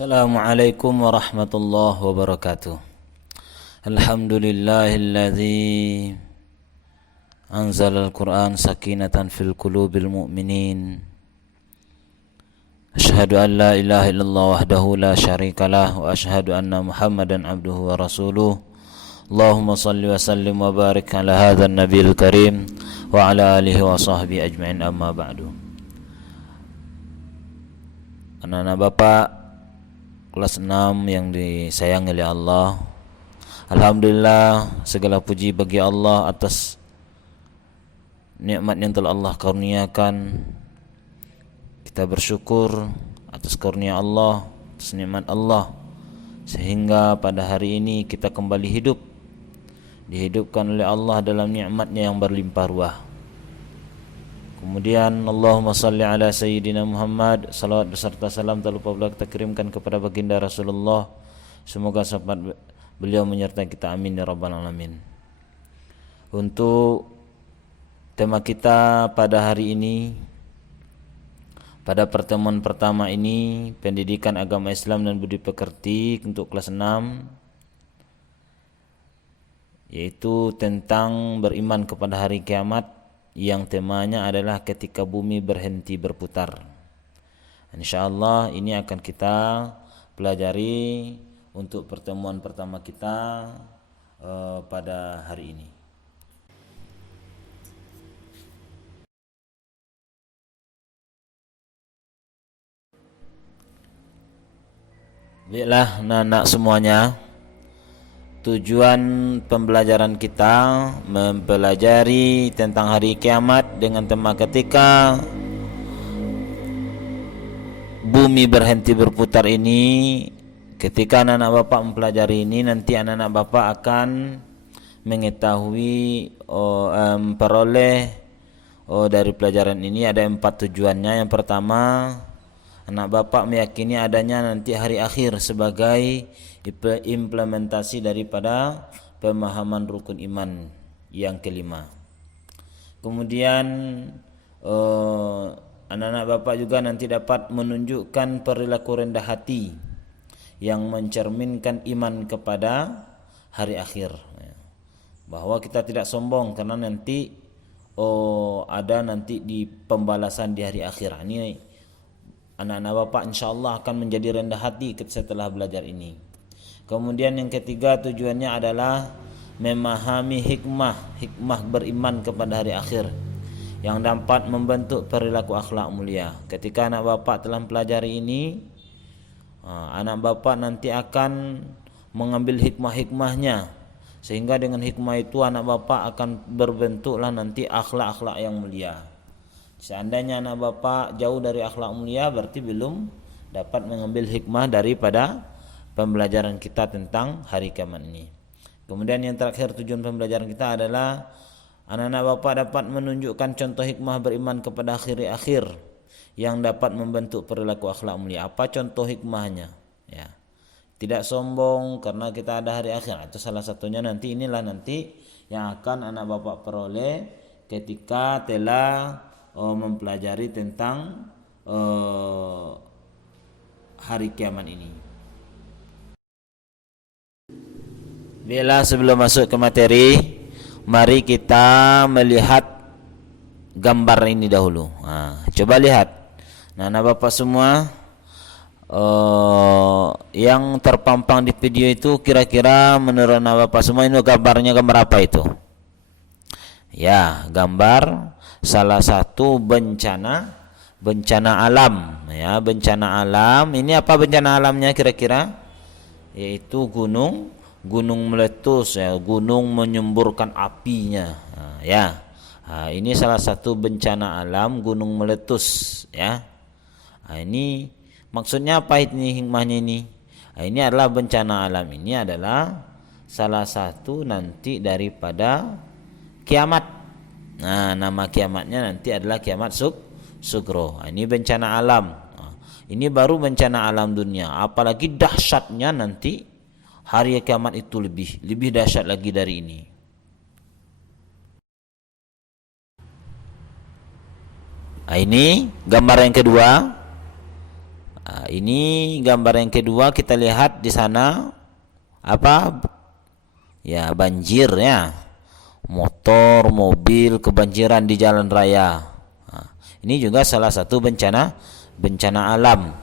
Assalamualaikum warahmatullahi wabarakatuh. Alhamdulillahilladzi anzalal Qur'an sakinatan fil qulubil mu'minin. Asyhadu an la ilaha illallah wahdahu la syarikalah wa asyhadu anna Muhammadan abduhu wa rasuluh. Allahumma salli wa sallim wa barik ala hadzal nabiyil karim wa ala alihi wa sahbihi ajma'in, amma ba'du. Anak-anak Bapak kelas 6 yang disayangi oleh Allah, alhamdulillah, segala puji bagi Allah atas nikmat yang telah Allah karuniakan. Kita bersyukur atas karunia Allah, atas nikmat Allah, sehingga pada hari ini kita kembali hidup, dihidupkan oleh Allah dalam nikmatnya yang berlimpah ruah. Kemudian Allahumma salli ala Sayyidina Muhammad, salawat beserta salam tak lupa pula kita kirimkan kepada baginda Rasulullah. Semoga sahabat beliau menyertai kita, amin ya rabbal alamin. Untuk tema kita pada hari ini, pada pertemuan pertama ini, pendidikan agama Islam dan budi pekerti untuk kelas 6, yaitu tentang beriman kepada hari kiamat, yang temanya adalah ketika bumi berhenti berputar. InsyaAllah ini akan kita pelajari untuk pertemuan pertama kita pada hari ini. Baiklah anak-anak semuanya, tujuan pembelajaran kita mempelajari tentang hari kiamat dengan tema ketika bumi berhenti berputar ini. Ketika anak-anak Bapak mempelajari ini, nanti anak-anak Bapak akan mengetahui peroleh dari pelajaran ini ada 4 tujuannya. Yang pertama, anak Bapak meyakini adanya nanti hari akhir sebagai implementasi daripada pemahaman rukun iman yang kelima. Kemudian anak-anak Bapak juga nanti dapat menunjukkan perilaku rendah hati yang mencerminkan iman kepada hari akhir, bahwa kita tidak sombong karena nanti ada nanti di pembalasan di hari akhir. Ini anak-anak Bapak insyaallah akan menjadi rendah hati setelah belajar ini. Kemudian yang ketiga tujuannya adalah memahami hikmah beriman kepada hari akhir yang dapat membentuk perilaku akhlak mulia. Ketika anak Bapak telah mempelajari ini, anak Bapak nanti akan mengambil hikmahnya, sehingga dengan hikmah itu anak Bapak akan berbentuklah nanti akhlak-akhlak yang mulia. Seandainya anak Bapak jauh dari akhlak mulia, berarti belum dapat mengambil hikmah daripada pembelajaran kita tentang hari kiamat ini. Kemudian yang terakhir tujuan pembelajaran kita adalah anak-anak Bapak dapat menunjukkan contoh hikmah beriman kepada hari akhir yang dapat membentuk perilaku akhlak mulia. Apa contoh hikmahnya? Ya, tidak sombong karena kita ada hari akhir. Itu salah satunya nanti, inilah nanti yang akan anak Bapak peroleh ketika telah mempelajari tentang hari kiamat ini. Bila sebelum masuk ke materi, mari kita melihat gambar ini dahulu. Coba lihat. Nah, anak Bapak semua, yang terpampang di video itu kira-kira menurut anak Bapak semua ini gambarnya gambar apa itu? Ya, gambar salah satu bencana alam, ya, bencana alam. Ini apa bencana alamnya kira-kira? Yaitu gunung meletus, ya, gunung menyemburkan apinya. Ini salah satu bencana alam, gunung meletus, ya. Ini maksudnya apa ini, hikmahnya ini? Ini adalah bencana alam, ini adalah salah satu nanti daripada kiamat. Nama kiamatnya nanti adalah kiamat sugro. Ini bencana alam. Ini baru bencana alam dunia, apalagi dahsyatnya nanti hari kiamat itu lebih dahsyat lagi dari ini. Ini gambar yang kedua. Ini gambar yang kedua, kita lihat di sana apa? Ya, banjir ya. Motor, mobil kebanjiran di jalan raya. Ini juga salah satu bencana alam.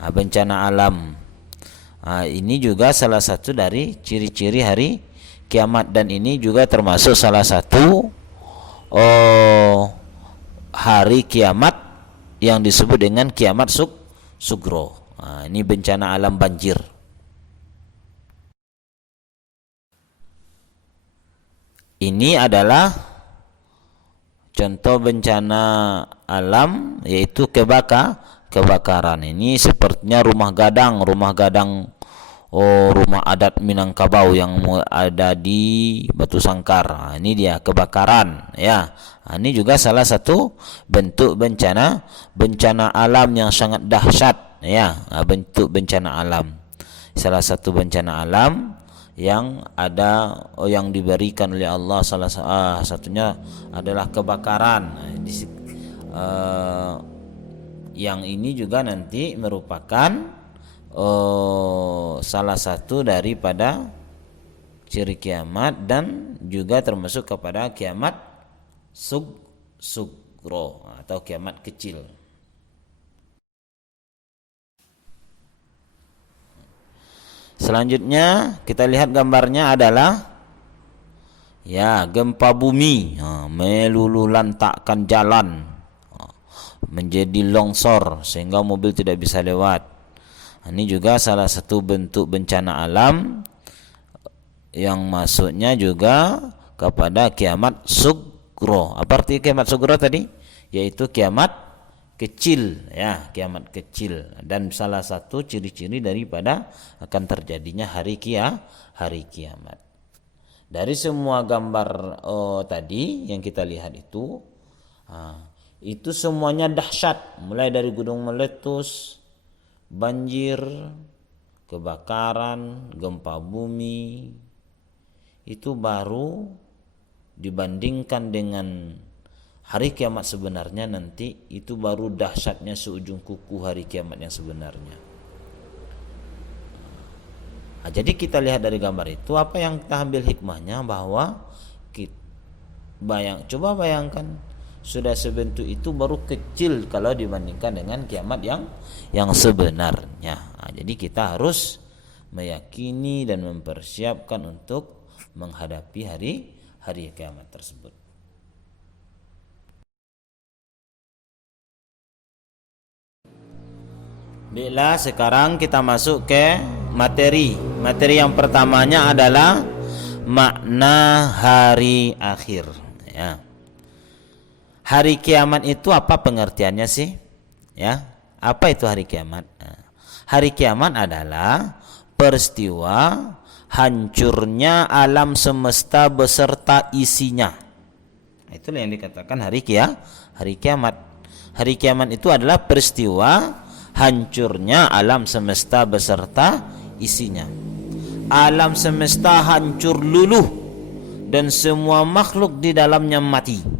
Bencana alam. Ini juga salah satu dari ciri-ciri hari kiamat, dan ini juga termasuk salah satu hari kiamat yang disebut dengan kiamat sugro. Ini bencana alam banjir. Ini adalah contoh bencana alam, yaitu kebakaran. Ini sepertinya rumah gadang rumah adat Minangkabau yang ada di Batu Sangkar. Ini dia kebakaran ya. Ini juga salah satu bentuk bencana alam yang sangat dahsyat ya. Bentuk bencana alam, salah satu bencana alam yang ada yang diberikan oleh Allah. Salah satunya adalah kebakaran. Yang ini juga nanti merupakan salah satu daripada ciri kiamat, dan juga termasuk kepada kiamat sugro atau kiamat kecil. Selanjutnya kita lihat gambarnya adalah ya gempa bumi, meluluhlantakkan jalan, menjadi longsor sehingga mobil tidak bisa lewat. Ini juga salah satu bentuk bencana alam yang masuknya juga kepada kiamat sugro. Apa arti kiamat sugro tadi? Yaitu kiamat kecil ya, kiamat kecil, dan salah satu ciri-ciri daripada akan terjadinya hari kiamat. Dari semua gambar tadi yang kita lihat itu semuanya dahsyat, mulai dari gunung meletus, banjir, kebakaran, gempa bumi. Itu baru dibandingkan dengan hari kiamat sebenarnya nanti, itu baru dahsyatnya seujung kuku hari kiamat yang sebenarnya. Jadi kita lihat dari gambar itu apa yang kita ambil hikmahnya, bahwa coba bayangkan sudah sebentuk itu baru kecil kalau dibandingkan dengan kiamat yang sebenarnya. Jadi kita harus meyakini dan mempersiapkan untuk menghadapi hari kiamat tersebut. Baiklah, sekarang kita masuk ke materi. Materi yang pertamanya adalah makna hari akhir ya. Hari kiamat itu apa pengertiannya sih? Ya, apa itu hari kiamat? Hari kiamat adalah peristiwa hancurnya alam semesta beserta isinya. Itulah yang dikatakan hari kiamat. Hari kiamat itu adalah peristiwa hancurnya alam semesta beserta isinya. Alam semesta hancur luluh dan semua makhluk di dalamnya mati.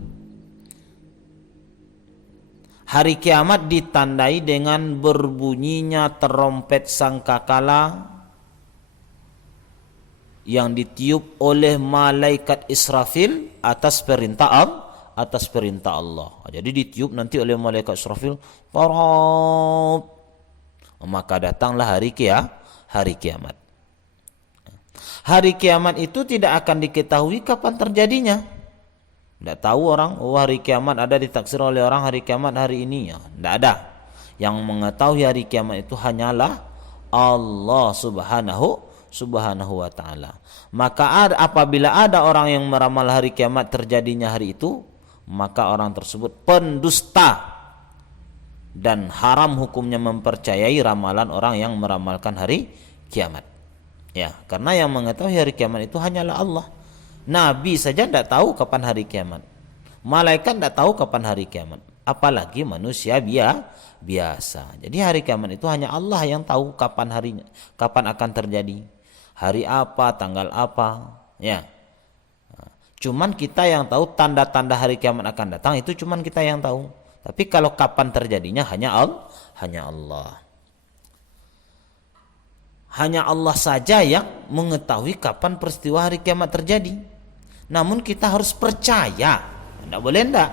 Hari kiamat ditandai dengan berbunyinya terompet sangkakala yang ditiup oleh malaikat Israfil atas perintah Allah. Jadi ditiup nanti oleh malaikat Israfil, maka datanglah hari kiamat. Hari kiamat itu tidak akan diketahui kapan terjadinya. Tidak tahu orang, hari kiamat ada ditaksir oleh orang hari kiamat hari ini ya. Tidak ada. Yang mengetahui hari kiamat itu hanyalah Allah subhanahu wa ta'ala. Maka apabila ada orang yang meramal hari kiamat terjadinya hari itu, maka orang tersebut pendusta, dan haram hukumnya mempercayai ramalan orang yang meramalkan hari kiamat. Ya, karena yang mengetahui hari kiamat itu hanyalah Allah. Nabi saja tidak tahu kapan hari kiamat. Malaikat tidak tahu kapan hari kiamat, apalagi manusia biasa. Jadi hari kiamat itu hanya Allah yang tahu kapan harinya, kapan akan terjadi, hari apa, tanggal apa, ya. Cuman kita yang tahu tanda-tanda hari kiamat akan datang, itu cuman kita yang tahu. Tapi kalau kapan terjadinya hanya Allah. Hanya Allah saja yang mengetahui kapan peristiwa hari kiamat terjadi. Namun kita harus percaya, tidak boleh enggak.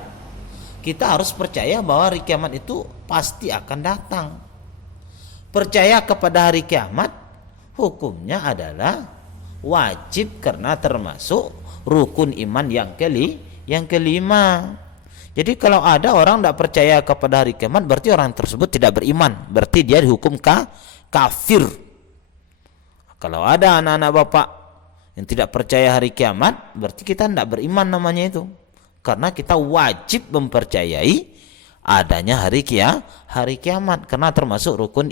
Kita harus percaya bahwa hari kiamat itu pasti akan datang. Percaya kepada hari kiamat hukumnya adalah wajib karena termasuk rukun iman yang kelima. Jadi kalau ada orang tidak percaya kepada hari kiamat, berarti orang tersebut tidak beriman, berarti dia dihukum kafir. Kalau ada anak-anak bapak yang tidak percaya hari kiamat, berarti kita tidak beriman namanya itu. Karena kita wajib mempercayai adanya hari kiamat, karena termasuk rukun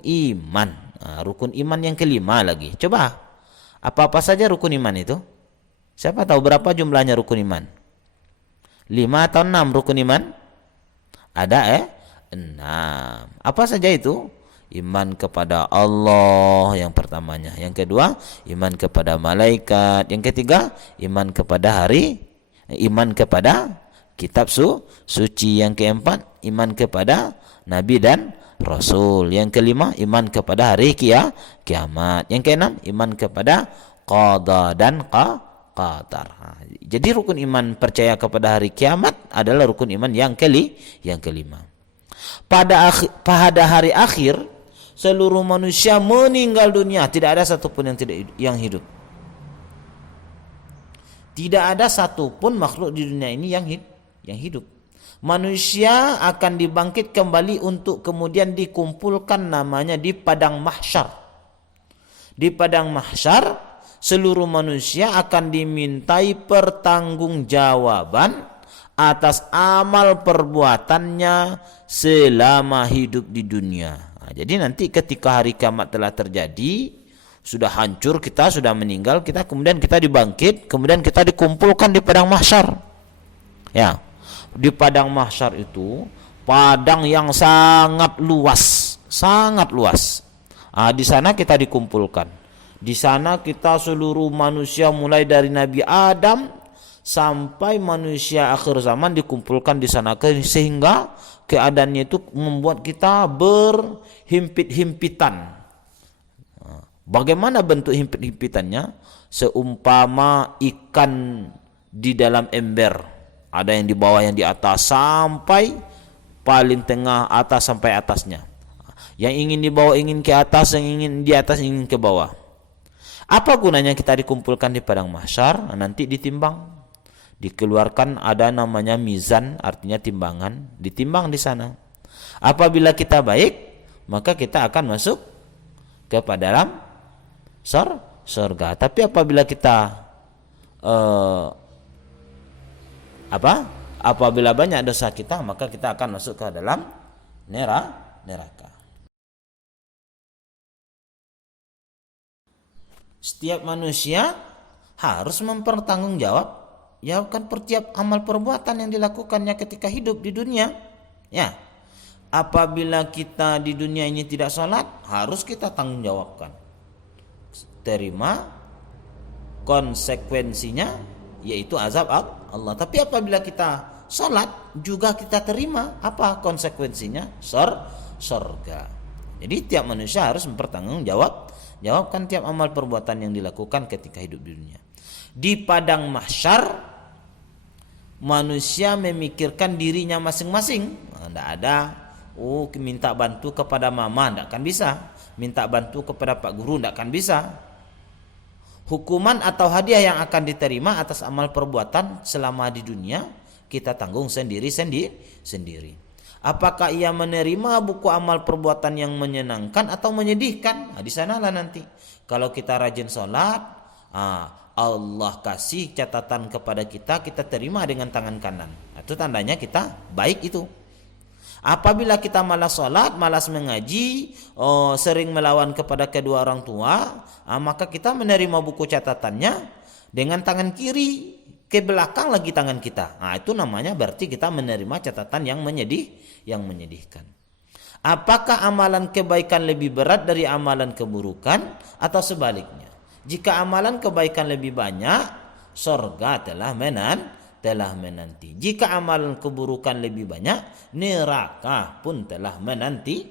iman. Nah, rukun iman yang kelima lagi. Coba, apa-apa saja rukun iman itu? Siapa tahu berapa jumlahnya rukun iman? 5 atau 6 rukun iman? Ada 6. Apa saja itu? Iman kepada Allah yang pertamanya. Yang kedua, iman kepada malaikat. Yang ketiga, iman kepada kitab suci. Yang keempat, iman kepada nabi dan rasul. Yang kelima, iman kepada hari kiamat. Yang keenam, iman kepada qada dan qadar. Jadi rukun iman percaya kepada hari kiamat adalah rukun iman yang kelima. Pada hari akhir, seluruh manusia meninggal dunia, tidak ada satupun yang hidup. Tidak ada satupun makhluk di dunia ini yang hidup. Manusia akan dibangkit kembali untuk kemudian dikumpulkan namanya di padang mahsyar. Di padang mahsyar, seluruh manusia akan dimintai pertanggungjawaban atas amal perbuatannya selama hidup di dunia. Nah, jadi nanti ketika hari kiamat telah terjadi, sudah hancur kita, sudah meninggal kita, kemudian kita dibangkit, kemudian kita dikumpulkan di padang mahsyar. Ya, di padang mahsyar itu padang yang sangat luas, sangat luas. Nah, di sana kita dikumpulkan. Di sana kita seluruh manusia mulai dari Nabi Adam sampai manusia akhir zaman dikumpulkan di sana, sehingga keadaannya itu membuat kita berhimpit-himpitan. Bagaimana bentuk himpit-himpitannya? Seumpama ikan di dalam ember, ada yang di bawah, yang di atas, sampai paling tengah, atas sampai atasnya. Yang ingin di bawah ingin ke atas, yang ingin di atas ingin ke bawah. Apa gunanya kita dikumpulkan di padang mahsyar? Nanti ditimbang. Dikeluarkan, ada namanya mizan, artinya timbangan, ditimbang di sana. Apabila kita baik, maka kita akan masuk kepada dalam surga. Tapi apabila kita apabila banyak dosa kita, maka kita akan masuk ke dalam neraka. Setiap manusia harus mempertanggungjawabkan setiap amal perbuatan yang dilakukannya ketika hidup di dunia. Ya, apabila kita di dunia ini tidak sholat, harus kita tanggung jawabkan, terima konsekuensinya, yaitu azab Allah. Tapi apabila kita sholat, juga kita terima apa konsekuensinya? Surga. Jadi tiap manusia harus mempertanggungjawabkan tiap amal perbuatan yang dilakukan ketika hidup di dunia. Di padang mahsyar, manusia memikirkan dirinya masing-masing. Tidak ada minta bantu kepada mama, tidak akan bisa. Minta bantu kepada pak guru, tidak akan bisa. Hukuman atau hadiah yang akan diterima atas amal perbuatan selama di dunia, kita tanggung sendiri. Apakah ia menerima buku amal perbuatan yang menyenangkan atau menyedihkan? Di sanalah nanti. Kalau kita rajin sholat, Allah kasih catatan kepada kita, kita terima dengan tangan kanan. Itu tandanya kita baik itu. Apabila kita malas sholat, malas mengaji, sering melawan kepada kedua orang tua, maka kita menerima buku catatannya dengan tangan kiri, ke belakang lagi tangan kita. Itu namanya berarti kita menerima catatan yang menyedihkan. Apakah amalan kebaikan lebih berat dari amalan keburukan atau sebaliknya? Jika amalan kebaikan lebih banyak, surga telah telah menanti. Jika amalan keburukan lebih banyak, neraka pun telah menantinya.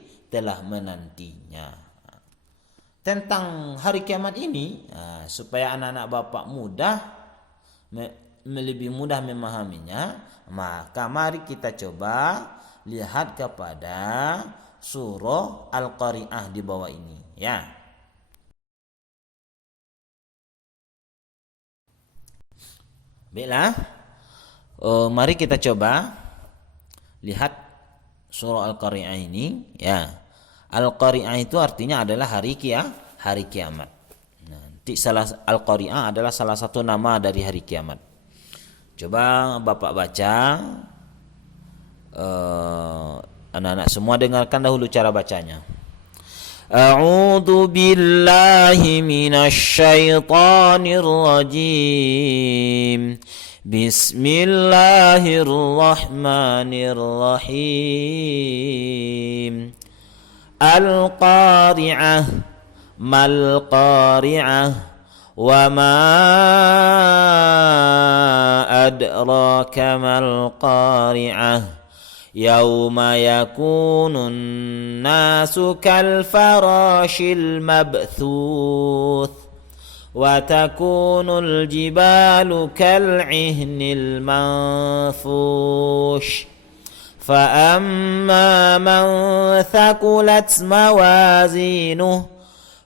Tentang hari kiamat ini, supaya anak-anak bapak lebih mudah memahaminya, maka mari kita coba lihat kepada surah Al-Qari'ah di bawah ini, ya. Baiklah, mari kita coba lihat surah Al-Qari'ah ini, ya. Al-Qari'ah itu artinya adalah hari kiamat. Nanti Al-Qari'ah adalah salah satu nama dari hari kiamat. Coba Bapak baca, anak-anak semua dengarkan dahulu cara bacanya. A'udzu billahi minasyaitonir rajim. Bismillahirrahmanirrahim. Al-Qari'ah, mal-Qari'ah, wa ma adraka mal-Qari'ah, yauma yakunun nasu kal farashil mabthuth, wa takunul jibalu kal ihnil manfush. فأما من ثقلت موازينه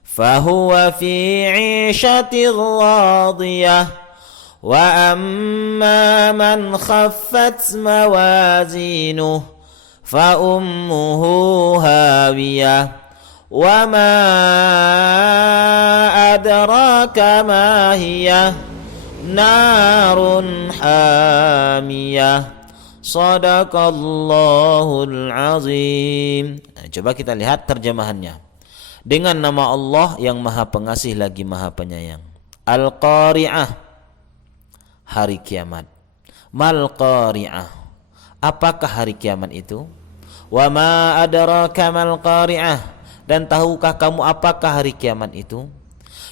فهو في عيشة راضية وأما من خفت موازينه فأمه هاوية وما أدراك ما هي نار حامية. Sadaqallahul azim. Coba kita lihat terjemahannya. Dengan nama Allah yang Maha Pengasih lagi Maha Penyayang. Al-Qari'ah, hari kiamat. Mal-Qari'ah, apakah hari kiamat itu? Wa ma adraka mal-Qari'ah, dan tahukah kamu apakah hari kiamat itu?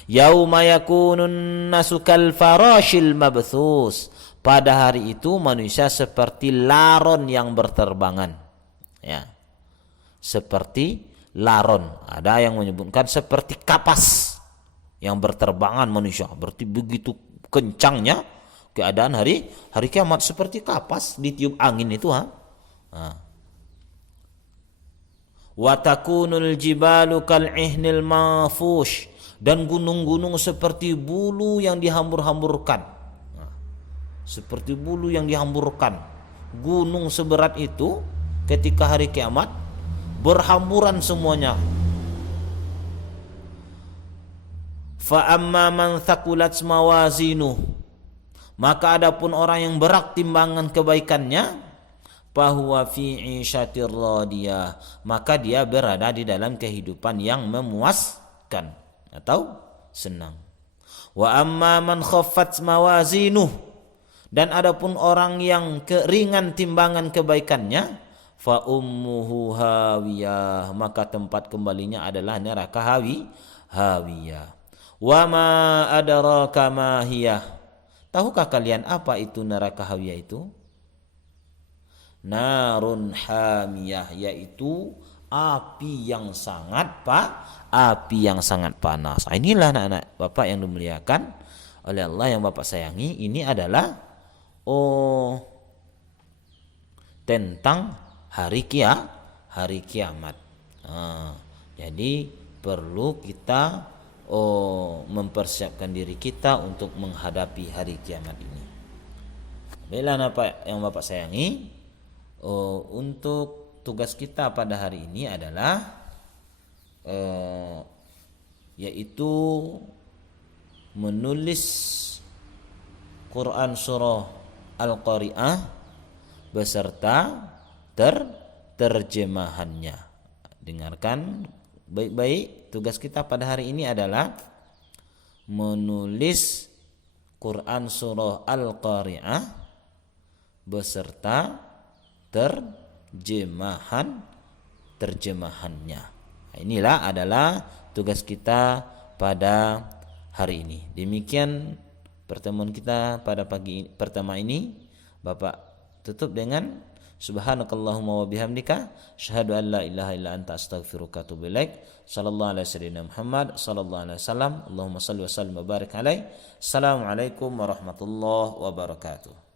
Yauma yakunun nasu kal farashil mabthus, pada hari itu manusia seperti laron yang berterbangan, ya. Seperti laron. Ada yang menyebutkan seperti kapas yang berterbangan manusia. Berarti begitu kencangnya keadaan hari kiamat, seperti kapas ditiup angin itu, Wa takunul jibalu kal ihnil manfush, dan gunung-gunung seperti bulu yang dihambur-hamburkan. Seperti bulu yang dihamburkan. Gunung seberat itu ketika hari kiamat berhamburan semuanya. Fa amma man thaqulat mawazinuh, maka adapun orang yang berat timbangan kebaikannya, fahuwa fi 'isyatir radiyah, maka dia berada di dalam kehidupan yang memuaskan atau senang. Wa amma man khaffat mawazinuh, dan adapun orang yang keringan timbangan kebaikannya, fa ummuhu hawiyah, maka tempat kembalinya adalah neraka hawiyah. Wa ma adraka ma hiyah, tahukah kalian apa itu neraka hawiyah itu? Narun hamiyah, yaitu api yang sangat panas. Inilah anak-anak Bapak yang dimuliakan oleh Allah yang Bapak sayangi. Ini adalah tentang hari kiamat. Jadi perlu kita mempersiapkan diri kita untuk menghadapi hari kiamat ini. Baiklah Bapak yang Bapak sayangi, untuk tugas kita pada hari ini adalah yaitu menulis Quran surah Al-Qari'ah beserta terjemahannya. Dengarkan baik-baik, tugas kita pada hari ini adalah menulis Quran surah Al-Qari'ah beserta terjemahannya. Inilah adalah tugas kita pada hari ini. Demikian pertemuan kita pada pagi pertama ini. Bapak tutup dengan subhanakallahumma wa bihamdika asyhadu an la ilaha illa anta astaghfiruka wa atubu ilaik. Sallallahu alaihi wasallam Muhammad sallallahu alaihi wasallam. Allahumma salli wa sallim wa barik alaihi. Assalamualaikum warahmatullahi wabarakatuh.